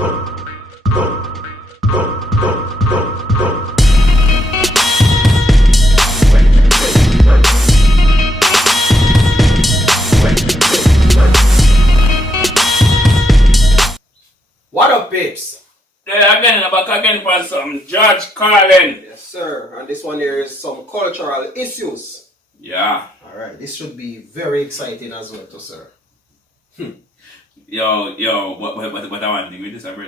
What up, peeps? Yeah, again, I'm back again for some Judge Carlin. Yes, sir. And this one here is some cultural issues. Yeah. Alright, this should be very exciting as well, too, sir. Yo, what I want to do with this, brother,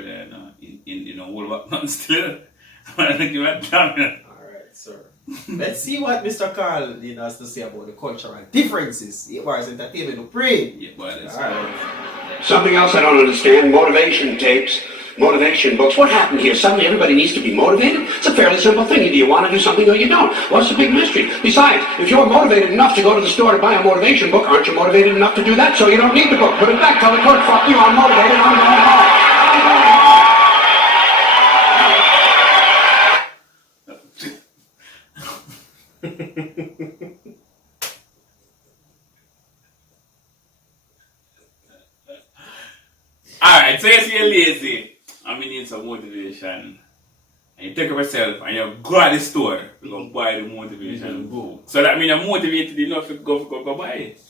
in the whole background still. I want to give it down. Alright, sir. Let's see what Mr. Carl has to say about the cultural differences. It was entertainment to pray. Yeah, boy, that's Alright. Something else I don't understand, motivation tapes, motivation books. What happened here? Suddenly everybody needs to be motivated? It's a fairly simple thing. Either you want to do something or you don't. What's the big mystery? Besides, if you're motivated enough to go to the store to buy a motivation book, aren't you motivated enough to do that? So you don't need the book. Put it back. Tell the clerk, fuck you, I'm motivated, I'm going home. I'm going home. Alright, so you see you're lazy and you need some motivation. And you take up yourself and you go to the store to go buy the motivation book. So that means you're motivated enough to go buy it.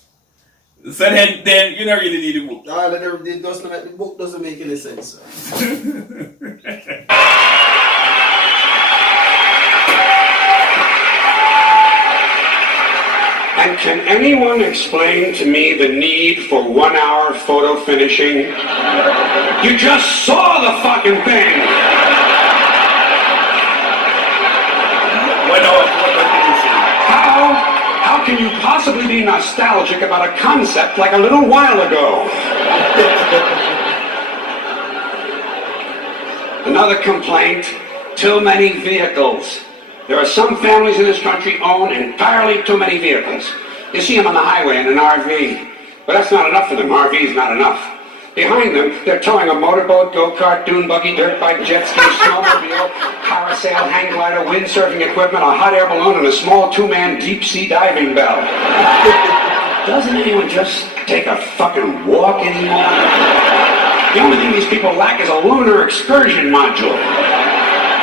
So then you don't really need the book. No, the book doesn't make any sense, sir. And can anyone explain to me the need for 1 hour photo finishing? You just saw the fucking thing! 1 hour photo finishing. How can you possibly be nostalgic about a concept like a little while ago? Another complaint, too many vehicles. There are some families in this country own entirely too many vehicles. You see them on the highway in an RV. But that's not enough for them. RV is not enough. Behind them, they're towing a motorboat, go-kart, dune buggy, dirt bike, jet ski, snowmobile, parasail, hang glider, windsurfing equipment, a hot air balloon, and a small two-man deep-sea diving bell. Doesn't anyone just take a fucking walk anymore? The only thing these people lack is a lunar excursion module.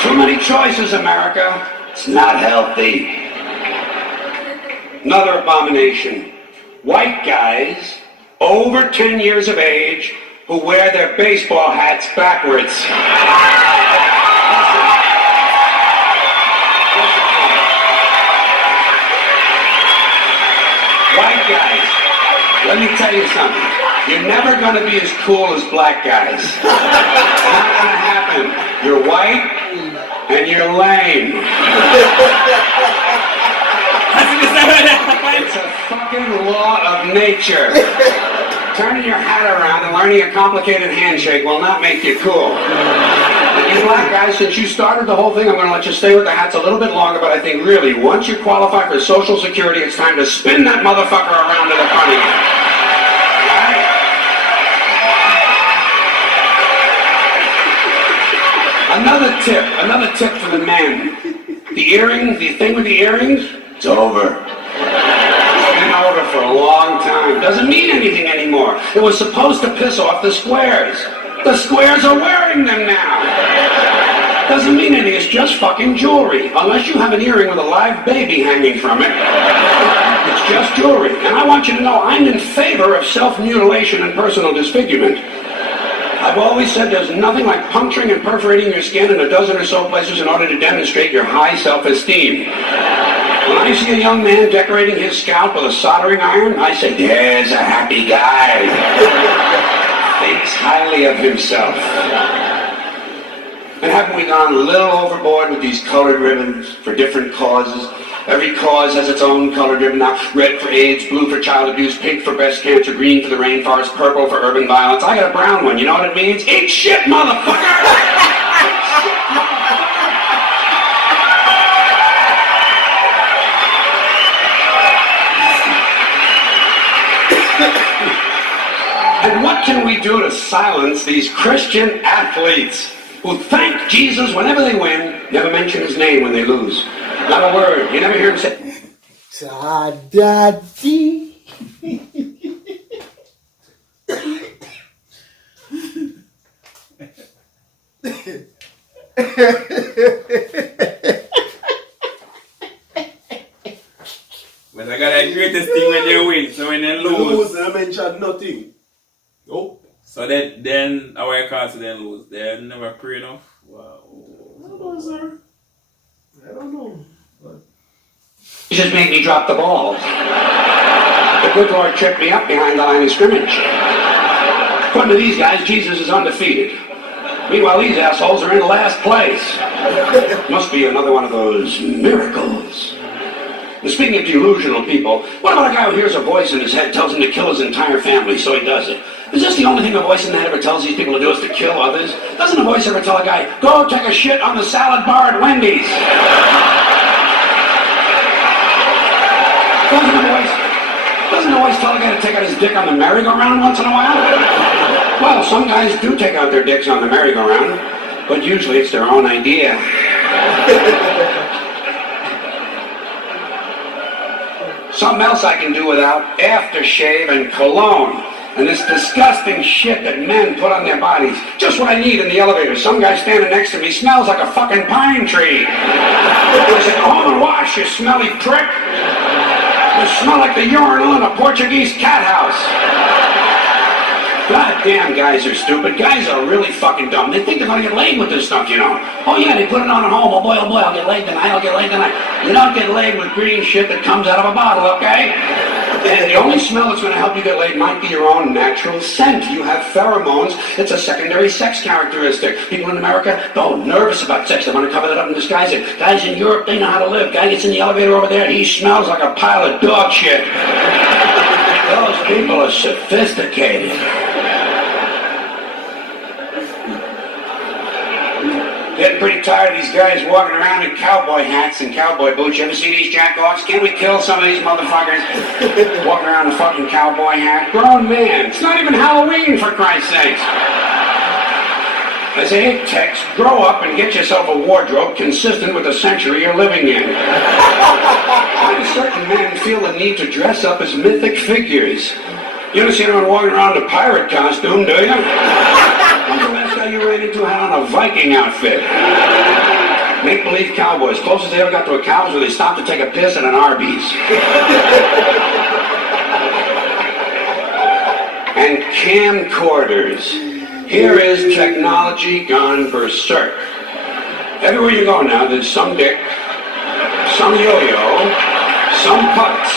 Too many choices, America. It's not healthy. Another abomination. White guys over 10 years of age who wear their baseball hats backwards. White guys, let me tell you something. You're never going to be as cool as black guys. It's not going to happen. You're white and you're lame. It's a fucking law of nature. Turning your hat around and learning a complicated handshake will not make you cool. You black guys, since you started the whole thing, I'm going to let you stay with the hats a little bit longer, but I think really, once you qualify for Social Security, it's time to spin that motherfucker around to the front again. Another tip for the men. The earrings, the thing with the earrings, it's over. It's been over for a long time. Doesn't mean anything anymore. It was supposed to piss off the squares. The squares are wearing them now. Doesn't mean anything, it's just fucking jewelry. Unless you have an earring with a live baby hanging from it. It's just jewelry. And I want you to know I'm in favor of self-mutilation and personal disfigurement. I've always said there's nothing like puncturing and perforating your skin in a dozen or so places in order to demonstrate your high self-esteem. When I see a young man decorating his scalp with a soldering iron, I say, there's a happy guy. Thinks highly of himself. And haven't we gone a little overboard with these colored ribbons for different causes? Every cause has its own colored ribbon now. Red for AIDS, blue for child abuse, pink for breast cancer, green for the rainforest, purple for urban violence. I got a brown one. You know what it means? Eat shit, motherfucker! And what can we do to silence these Christian athletes who thank Jesus whenever they win, never mention his name when they lose? Not a word. You never hear him say, Daddy. But I got the greatest thing when they win, so when they lose. I mentioned nothing. Nope. So then our cards then lose. They never pray enough. Wow. I don't know, sir. I don't know. But... He just made me drop the ball. The good Lord tripped me up behind the line of scrimmage. According to these guys, Jesus is undefeated. Meanwhile, these assholes are in last place. Must be another one of those miracles. And speaking of delusional people, what about a guy who hears a voice in his head tells him to kill his entire family, so he does it? Is this the only thing a voice in the head ever tells these people to do is to kill others? Doesn't a voice ever tell a guy, go take a shit on the salad bar at Wendy's? Doesn't a voice tell a guy to take out his dick on the merry-go-round once in a while? Well, some guys do take out their dicks on the merry-go-round, but usually it's their own idea. Something else I can do without: aftershave and cologne. And this disgusting shit that men put on their bodies. Just what I need in the elevator. Some guy standing next to me smells like a fucking pine tree. I said, go home and wash, you smelly prick. You smell like the urinal in a Portuguese cat house. God damn, guys are stupid. Guys are really fucking dumb. They think they're gonna get laid with this stuff, you know. Oh yeah, they put it on at home. Oh boy, I'll get laid tonight, I'll get laid tonight. You don't get laid with green shit that comes out of a bottle, okay? And the only smell that's gonna help you get laid might be your own natural scent. You have pheromones. It's a secondary sex characteristic. People in America, oh, nervous about sex. They want to cover that up and disguise it. Guys in Europe, they know how to live. Guy gets in the elevator over there, he smells like a pile of dog shit. Those people are sophisticated. Getting pretty tired of these guys walking around in cowboy hats and cowboy boots. You ever see these jack-offs? Can't we kill some of these motherfuckers walking around in a fucking cowboy hat? Grown man. It's not even Halloween, for Christ's sakes. I say, hey, Tex, grow up and get yourself a wardrobe consistent with the century you're living in. Why do certain men feel the need to dress up as mythic figures? You don't see anyone walking around in a pirate costume, do you? When's the last guy you ran into had on a Viking outfit? Make-believe cowboys. Closest they ever got to a cow was when they stopped to take a piss at an Arby's. And camcorders. Here is technology gone berserk. Everywhere you go now, there's some dick, some yo-yo, some putz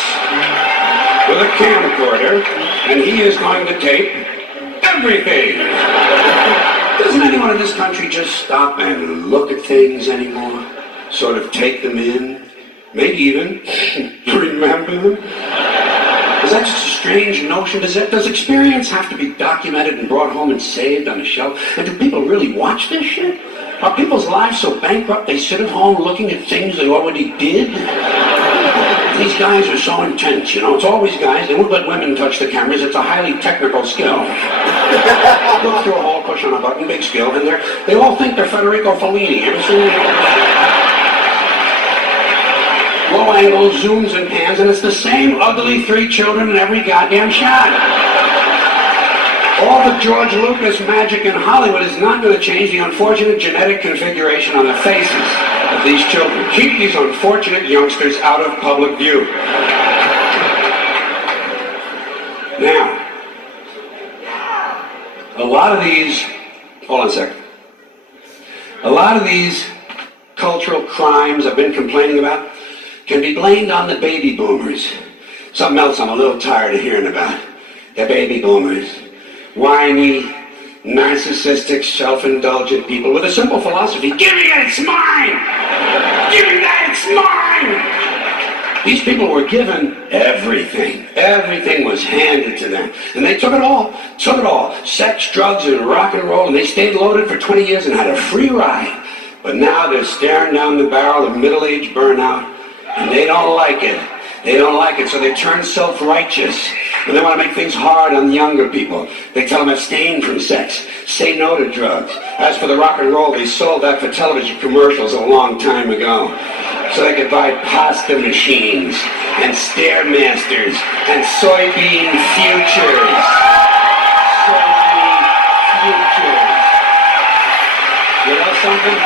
with a camcorder, and he is going to tape everything. Doesn't anyone in this country just stop and look at things anymore? Sort of take them in? Maybe even remember them? Is that just a strange notion? Does experience have to be documented and brought home and saved on a shelf? And do people really watch this shit? Are people's lives so bankrupt they sit at home looking at things they already did? These guys are so intense, you know. It's always guys. They won't let women touch the cameras. It's a highly technical skill. Look through a hole, push on a button, big skill, and they all think they're Federico Fellini. Ever seen it? Low angle, zooms and pans, and it's the same ugly 3 children in every goddamn shot. All the George Lucas magic in Hollywood is not going to change the unfortunate genetic configuration on the faces of these children. Keep these unfortunate youngsters out of public view. Now, a lot of these, hold on a second. A lot of these cultural crimes I've been complaining about can be blamed on the baby boomers. Something else I'm a little tired of hearing about. The baby boomers. Whiny, narcissistic, self-indulgent people with a simple philosophy. Give me that, it's mine! Give me that, it's mine! These people were given everything. Everything was handed to them. And they took it all. Took it all. Sex, drugs, and rock and roll. And they stayed loaded for 20 years and had a free ride. But now they're staring down the barrel of middle-age burnout. And they don't like it. They don't like it, so they turn self-righteous. And they want to make things hard on the younger people. They tell them abstain from sex. Say no to drugs. As for the rock and roll, they sold that for television commercials a long time ago. So they could buy pasta machines and Stairmasters and soybean futures. Soybean futures. something?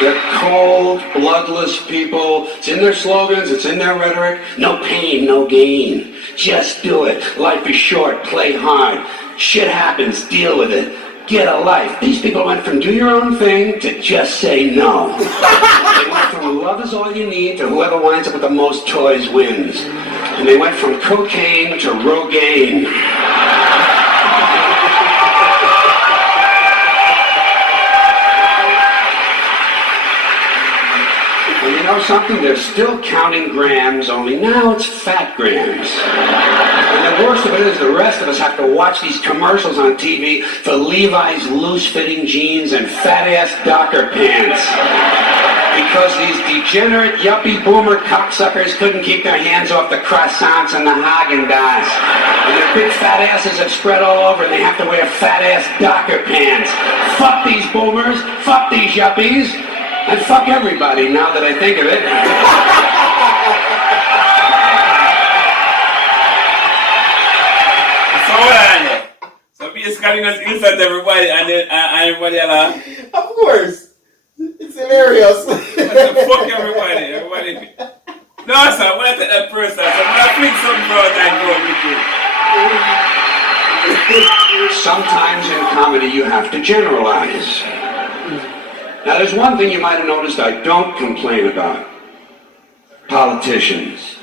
They're cold, bloodless people. It's in their slogans, it's in their rhetoric. No pain, no gain. Just do it. Life is short, play hard. Shit happens, deal with it. Get a life. These people went from do your own thing to just say no. They went from love is all you need to whoever winds up with the most toys wins. And they went from cocaine to Rogaine. And you know something? They're still counting grams, only now it's fat grams. And the worst of it is the rest of us have to watch these commercials on TV for Levi's loose-fitting jeans and fat-ass Docker pants. Because these degenerate, yuppie, boomer cocksuckers couldn't keep their hands off the croissants and the Haagen-Dazs. And their big fat asses have spread all over and they have to wear fat-ass Docker pants. Fuck these boomers, fuck these yuppies, and fuck everybody now that I think of it. So basically just insult everybody and then everybody laugh. Of course. It's hilarious. Fuck everybody. No, sir, when I take that person, so when I fling something bro, I go with you. Sometimes in comedy you have to generalize. Now there's one thing you might have noticed I don't complain about. Politicians.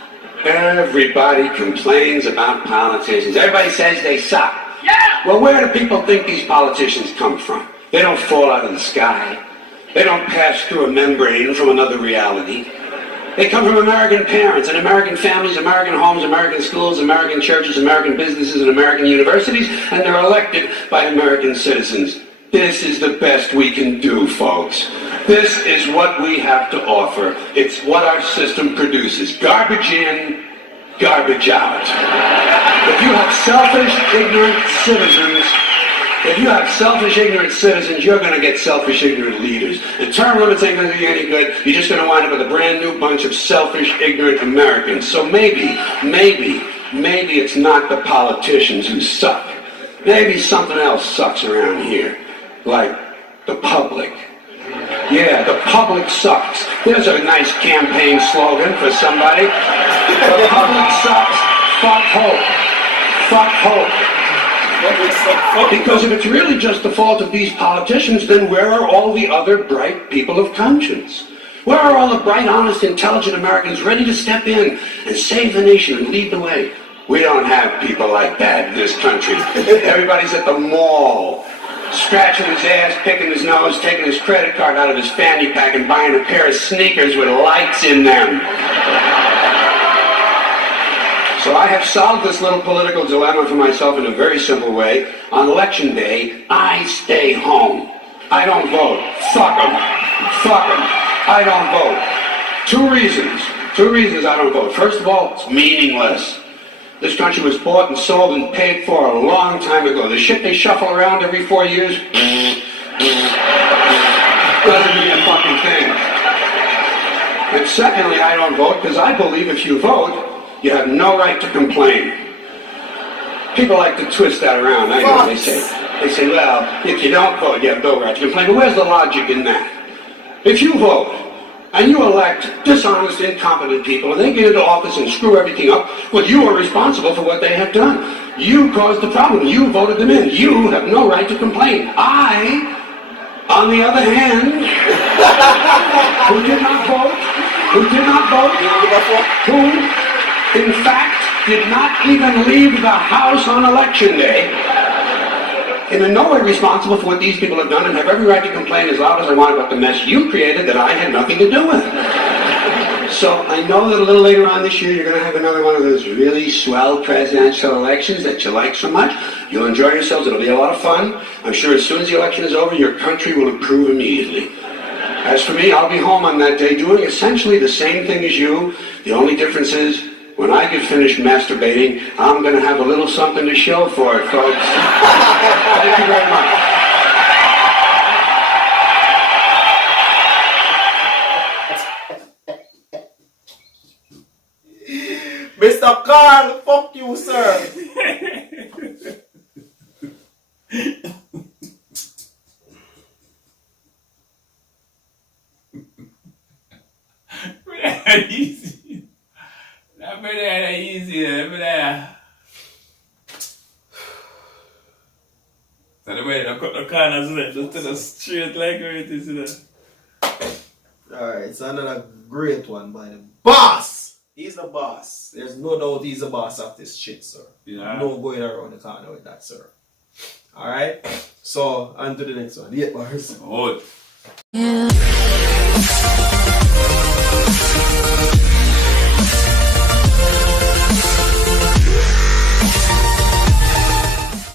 Everybody complains about politicians. Everybody says they suck. Yeah! Well, where do people think these politicians come from? They don't fall out of the sky. They don't pass through a membrane from another reality. They come from American parents and American families, American homes, American schools, American churches, American businesses, and American universities, and they're elected by American citizens. This is the best we can do, folks. This is what we have to offer. It's what our system produces. Garbage in, garbage out. If you have selfish, ignorant citizens, you're going to get selfish, ignorant leaders. And term limits ain't going to do you any good. You're just going to wind up with a brand new bunch of selfish, ignorant Americans. So maybe it's not the politicians who suck. Maybe something else sucks around here. Like the public. Yeah, the public sucks. There's a nice campaign slogan for somebody. The public sucks. Fuck hope. Fuck hope. Because if it's really just the fault of these politicians, then where are all the other bright people of conscience? Where are all the bright, honest, intelligent Americans ready to step in and save the nation and lead the way? We don't have people like that in this country. Everybody's at the mall, scratching his ass, picking his nose, taking his credit card out of his fanny pack and buying a pair of sneakers with lights in them. So I have solved this little political dilemma for myself in a very simple way. On election day, I stay home. I don't vote. Fuck them. Fuck them. I don't vote. Two reasons I don't vote. First of all, it's meaningless. This country was bought and sold and paid for a long time ago. The shit they shuffle around every 4 years doesn't mean a fucking thing. And secondly, I don't vote because I believe if you vote, you have no right to complain. People like to twist that around. I know. They say, well, if you don't vote, you have no right to complain. But where's the logic in that? If you vote and you elect dishonest, incompetent people, and they get into office and screw everything up, well, you are responsible for what they have done. You caused the problem. You voted them in. You have no right to complain. I, on the other hand, who did not vote, who, in fact, did not even leave the house on election day, and in no way responsible for what these people have done, and have every right to complain as loud as I want about the mess you created that I had nothing to do with. So I know that a little later on this year you're going to have another one of those really swell presidential elections that you like so much. You'll enjoy yourselves. It'll be a lot of fun. I'm sure as soon as the election is over, your country will improve immediately. As for me, I'll be home on that day doing essentially the same thing as you. The only difference is, when I get finished masturbating, I'm going to have a little something to show for it, folks. Thank you very much. Mr. Carl, fuck you, sir. easy. That brother easy, that brother. So the way they cut the corners, just to the straight like where it is, you know. Alright, it's another great one by the boss. He's the boss. There's no doubt he's the boss of this shit, sir. Yeah. No going around the corner with that, sir. Alright? So, on to the next one. 8 bars. Oh. Yeah.